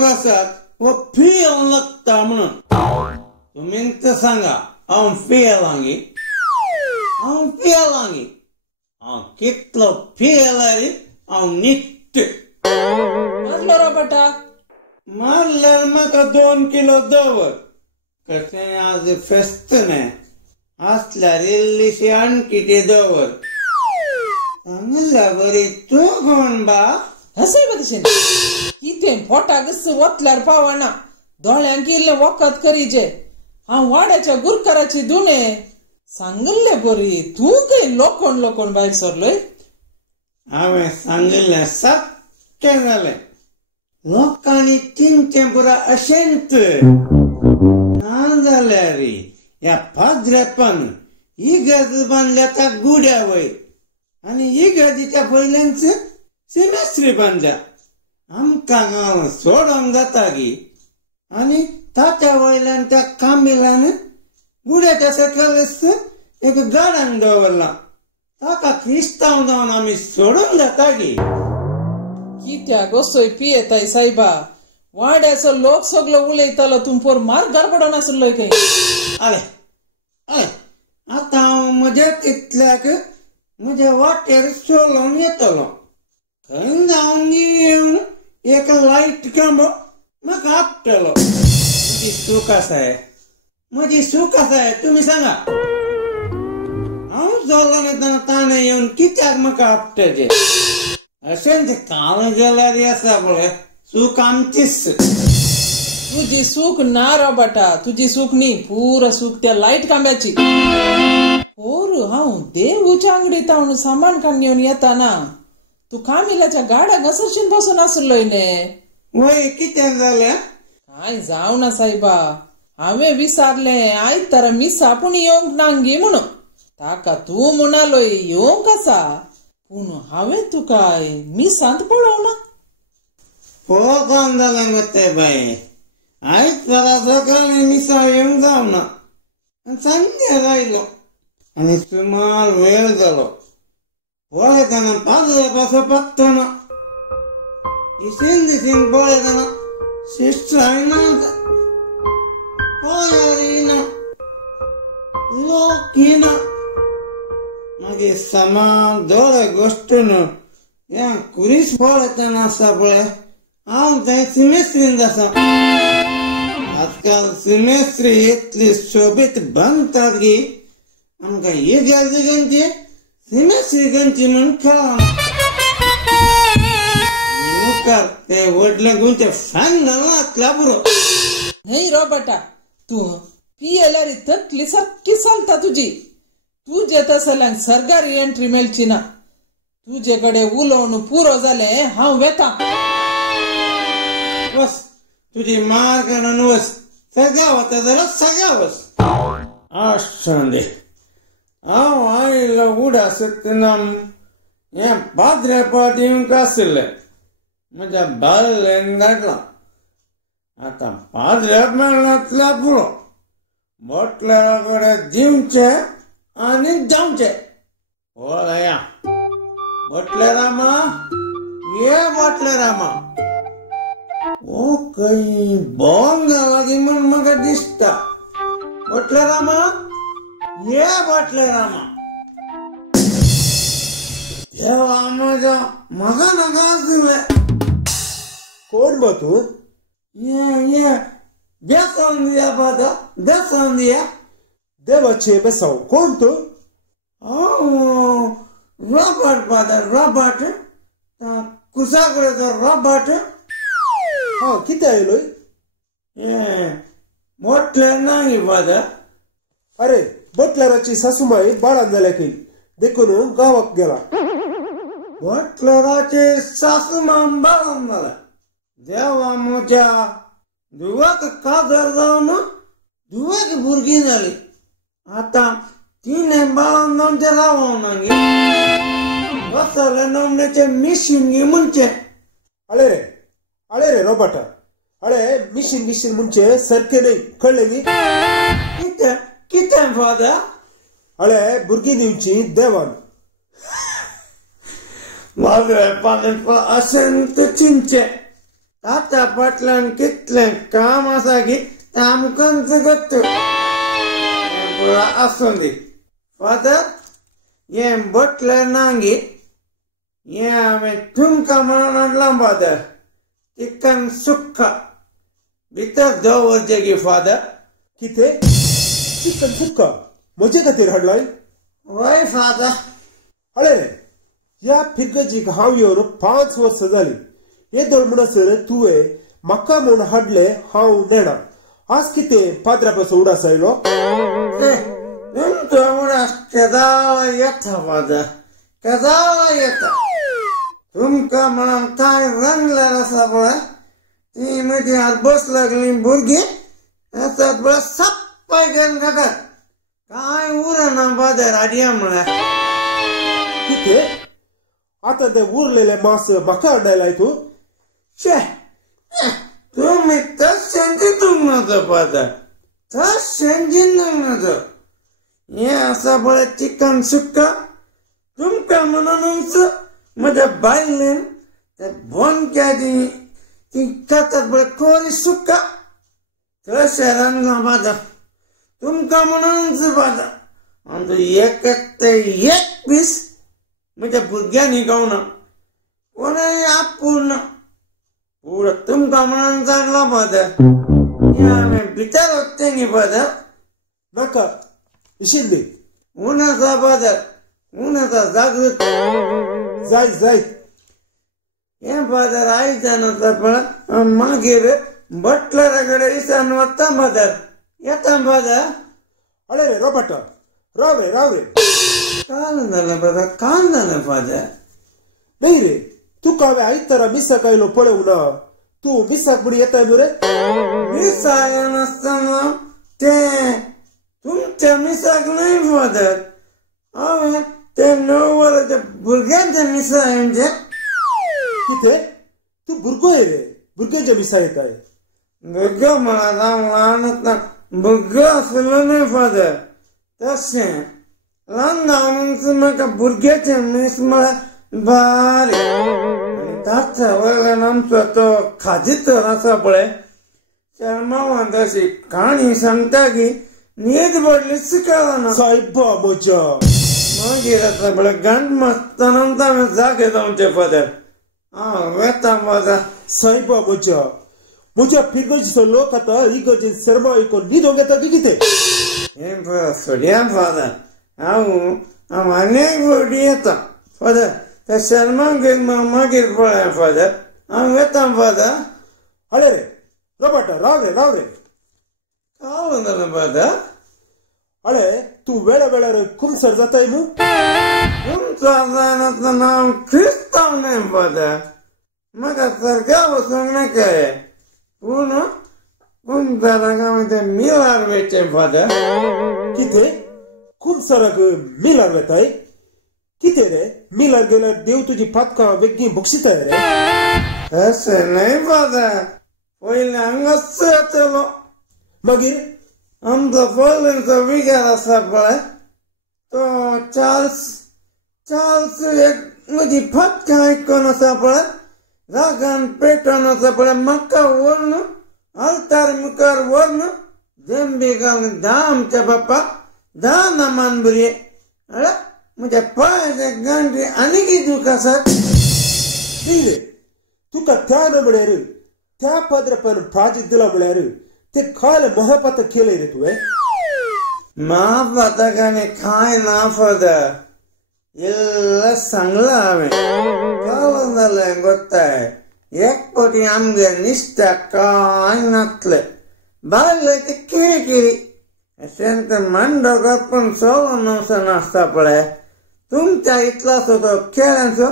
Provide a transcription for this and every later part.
कसं वो फेल लागता म्हणून तुम्ही तर सांगा हम फेलांगी कितलो फेल आहे हम निट मारलो रो बेटा मारल्यार म्हाका 2 किलो दवर कशें आज फेस्त न्ही असल्यार इल्लीशी आणखी ते दवर चांगला बरी तू कोण बा हसय बदशेन कितें पोटाक वतल्यार पावना दोळ्यांक इल्लें वखद करीचे हांव वाड्याच्या गुरकाराची दुने सांगल्ले बरी तू खंय लोकोण भायर सरलोय हांवें सांगिल्लें सारकें जालें लोकांनी चिंचे पुरा अशेंत ना जाल्यार ह्या पाद्रेपण इगर्ज बांदल्या त्या गुड्या वयर आनी इगर्जीच्या पयलेंच सिमेस्ट्री बांदल्या आमकां गांव सोडोंक जाता गी आनी ताच्या वयल्यान त्या कामिलान गुड्याच्या सकयलच एक गाडान दवरला ताका क्रिस्तांव जावन आमी सोडूंक जाता गी कित्याक असोय पियेताय सायबा वाड्याचो लोक सगळो उलयतालो तुमपोर मार गडबडो नासलोय खंय अरे आतां हांव म्हज्या तितल्याक म्हज्या वाटेर चलोवन येतलो खंय जावन येवन एक लायट खांबो म्हाका आपटलो म्हजी सूख आसाय तुमी सांगा हांव चलोन येतना ताणें येवन कित्याक म्हाका आपटचें अशें तें काळ गेल्यार आसा पळय सूख आमचीच तुजी सूख ना रो बेटा तुजी सूख न्ही पुरा सूख त्या लायट खांब्याची पोरू हांव देवूच्या अंगडीत हांव सामान काडून येवन येताना तू कामिलाच्या गाड्या घसरशीन बसून आसलोय ने वय कितें जालें काय जावना सायबा हांवें विचारलें आयज तर मिसा पूण येवंक नांगी म्हणून ताका तूं म्हणालोय येवंक आसा पूण हांवें तुका मिसांत पळोवना पळोवंक जालें मग तें बाय आयज परत सकाळीं मिसा येवंक जावना सांजे लायलो आनी सुमार वेळ जालो पळयतना पाजले पासो पत्तो ना दिसेन पळयतना शिश्टाय ना पळयना लोक येना मागीर सामान दोळे गोश्टून ह्या कुरीस पळयतना आसा पळय हांव थंय सिमेस्त्रीन आसा आजकाल सिमेस्त्री इतली सोबीत बांदतात की आमकां इगर्जेची सिमेस्त्री गंजी म्हूण कळना मुखार ते व्हडले गुंचे फॅन घालना पुरो न्हय रो बेटा तूं पियेल्यार तकली सारकी चलता तुजी तुजे तसल्यांक सरकारी एंट्री मेळची ना तुजे कडेन उलोवन पुरो जालें हांव वेतां वस तुजी मार काडून वस सगळा वता जाल्यार सगळा वस आशांदे हांव आयलो उडासतना हें पाद्रेपा दिवंक आसलें म्हज्या बायलेन धाडलां आतां पाद्रेप मेळनातल्या पुरो बोटल्यारा कडेन दिवचें आनी जावचें पळया बोटलेरामा ये बोटलेरामा ओ खंय भोंग जाला गी म्हूण म्हाका दिसता बोटलेरामा ये बोटलेरामा देवा म्हज्या म्हाका नाका आसलें कोण बा तूं ये बेसन दिया बादा बेसन दिया देवाचे बेसांव कोण तूं रॉबर्ट फादर रॉबर्ट कुसा कडेचो रॉबर्ट हा कितें आयलोय मोठले नाही फादर अरे बटलराची सासूमाई बाळान जाल्या खंय देखून गावाक गेला बटलराचे सासूमान बाळान जाला देवा म्हज्या धुवाक काजर जावन धुवाक भुरगीं जाली आतां तिणें बाळान जावचे रावना गे वसले नमण्याचे मिशीन गे म्हणचे अळे रे रोबाटा अळे मिशीन म्हणजे सारखे नाही कळले न्ही कितें फादर अळे भुरगीं दिवची देवान वागळे पाने असेंत चिंचे तात्या पाटलान कितलें काम आसा की तें आमकांच गोत्तो. आसूं दी फादर हें बटलर नांगीत हें हांवें तुमकां म्हणून हाडलां फादर. चिकन सुक्का भितर दवरचें गे फादर. कितें चिकन सुक्का म्हजे खातीर हाडलाय? वय फादर. अळे रे ह्या फिरगजीक हांव येवन 5 वर्सां जालीं. येदोळ म्हणसर तुवें म्हाका म्हूण हाडले हांव नेणा. आज कितें पाद्रा पासून उडास आयलो? तुमचो उडास केदाळ येता फादर, केदाळ येता. तुमकां म्हणून कांय रंगल्यार आसा पळय ती म्हजी हात बस लागली भुरगीं आसात पळय सप्पाय घेवन खातात. कांय उरना फादर हाडया म्हळ्यार. कितें आतां तें उरलेलें मांस म्हाका हाडलाय तूं? शे तुमी तशें चिंतूंक नजो फादर, तशें चिंतूंक नजो. हें आसा पळय चिकन सुक्का तुमकां म्हणूनच म्हज्या बायलेन ते बोनक्याची ती खातात पळय कोरी सुक्का तशें रांदलां फादर. तुमकां म्हणूनच फादर. आनी तूं एक पीस म्हज्या भुरग्यांनी गावना कोणय आपूण पूण तुमकां म्हणून जाणला फादर. हांवें भितर वचचें न्ही फादर. नाका इशिल्ली ऊन आसा फादर, ऊन आसा जागृत. जाय हें फादर आयच्यान आसा पळय मागीर बटलरा कडेन विचारून वता फादर. येता फादर. अळे रे रोबोट राव रे काल जालें फादर, काल जालें फादर. नाही रे तुका हांवें आयतारा मिसाक आयलो पळोवंक ना. तूं मिसाक म्हूण येताय मरे? मिसाक नासतना तें तुमच्या मिसाक न्हय फादर. हांवें ते 9 वरांच्या भुरग्यांच्या मिसा म्हणजे. कितें तूं भुरगो रे? भुरग्यांच्या मिसा येताय? भुरगो म्हळ्यार हांव ल्हान आसतना भुरगो आसलो न्हय फादर. तशें ल्हान म्हाका भुरग्याचे मीस म्हळ्यार बारी. ताच्या वयल्यान आमचो तो खाजितर आसा पळय शर्मावान अशी काणी सांगता की न्हीद पडली शिकना सायबा म्हज्या. मागीर आसा पळय गांठ मारतना हांवें जागे जावचे फादर. हांव वेता फादर. सायबा म्हज्या फिरगजीचो लोक आतां इगर्जेन शर्मा ऐकून न्हिदोंक येता की कितें? हें पळय सोड्या फादर. हांव आनीक फावटी येता फादर. त्या शर्माक मागीर पळय फादर. हांव येता फादर. अळे रे रोबोट राव रे काल जालें फादर. अळे तूं वेळा वेळार कुमसर जाताय न्हू? तुमचो जायनासतना हांव क्रिस्तांव न्हय फादर. म्हाका सरकार वचूंक नाकाय. पूण कुमसराक हांवें तें मिलार वेचचें फादर. कितें कुमसराक मिलार वेताय? कितें रे मिलार गेल्यार देव तुजी पातकां वेगळी बक्षिताय रे? तशें न्हय फादर. पयलीं हांगाच येतलो. मागीर आमचो पयलींचो विकार आसा पळय तो चार्ल्स एक म्हजी फटकां आयकून आसा पळय रागान पेटोन आसा पळय म्हाका व्हरून आल्तार मुखार व्हरून जेंबी घालून 10 आमच्या बापाक 10 नामान बरी. अरे म्हज्या पांयाचे गांठी आनीक दूख आसात. रे तुका त्या म्हळ्यार त्या पाद्रपान प्राजीत दिला म्हळ्यार ते खाल महापात केलंय रे तुवें? महापातक आनी कांय ना फादर. इल्लें सांगलां हांवें. काल जालें गोताय. एक पावटी आमगे निश्त्याक कांय नासलें. बायले ती किरी अशें तें मांडो गपून सोलो नवसान आसता पळय तुमच्या इतलोसो तो खेळ्यांचो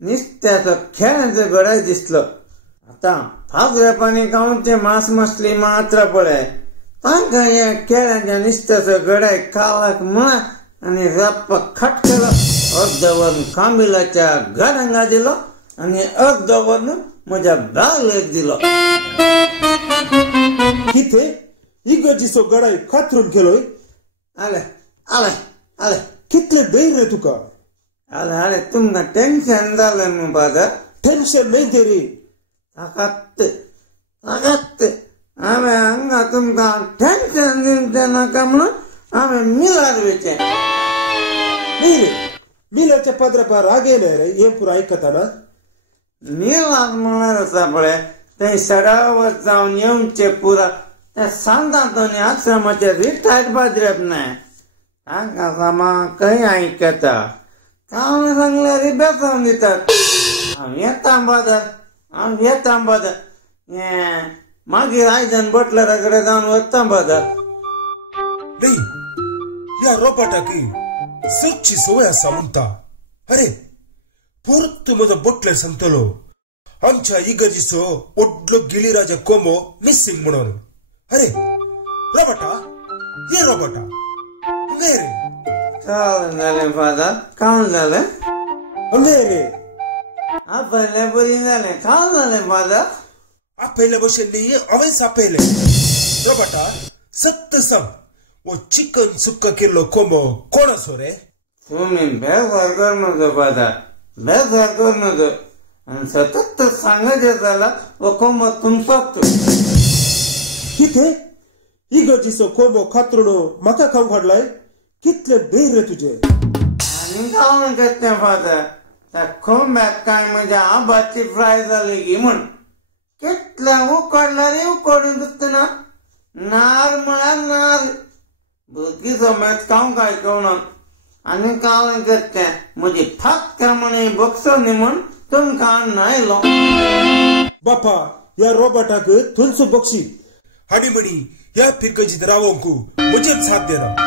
निश्त्याचो खेळ्यांचो गडाय दिसलो. आतां फागरेपांनी गांवचे मास मसली मात्र पळय तांकां हे खेळ्यांच्या निश्त्याचो गडाय खालाक म्हळ्या आनी राप्पाक खट केलो. अर्द वरून कामिलाच्या घरांगा दिलो आनी अर्द वरून म्हज्या बायलेक दिलो. कितें इगर्जीचो गडाय कातरून केलोय? आले कितलें धैर्य तुका? आले तुमकां टेन्शन जालें न्हू फादर. टेन्शन नाही ते रे. ताकत आम्ही हांगा तुमकां टेन्शन दिवचे नाका म्हणून आम्ही मिलार वेचे नाही रे मिलरच्या पदरापा राग येणार रे हे पुरा ऐकताना मिलार म्हणणार आसा पळय थंय सडावर जावन येवचे पुरा त्या सांतांतोनी आश्रमाचे रिटायर्ड बाजरेप न्हय तांकां सामा खंय आयकता कावळे सांगल्यार बेसन दितात हांव येता बादर मागीर आयजन बटलरा कडेन जावन वता बादर नाही या रोबोटाकी सच्ची सवय आसा म्हणटा अरे पुर्त म्हजो बटलर सांगतलो आमच्या इगर्जीचो व्हडलो गिळीराजा कोंबो मिसिंग म्हणून अरे रोबोटा ये रोबोटा हंगे रे कावळें जालें फादर कावळें जालें हंगे रे आपयलें बरी जालें कावळें जालें फादर आपयले भशेन न्ही हांवेंच आपयलें रोबोटा सत्य सांग वो चिकन सुक्का केल्लो कोंबो कोण असो रे तुमी बेजार करनाजो फादर बेजार करनाजो आनी सतत सांगचें जाल्यार हो कोंबो तुमचोच कितें इगर्जीचो कोंबो कातरून म्हाका खावंक हाडलाय कितलें धैर्य तुजें आनी कावळें करचें फादर त्या कोंब्याक काय म्हज्या आबाची फ्राय जाली गी म्हण कितलें उकडल्यार उकडून दिसतना नार म्हळ्यार नार भुरगीं समेत खावंक आयकवना आनी कावळें करचें म्हजी फाक्क म्हणे बक्षो न्ही म्हण तुमकां हाडून आयलो बापा या रोबोटाक थंयचो बक्षी हाडी म्हणी ह्या फिरकजीत रावोंक म्हजेच साथ देना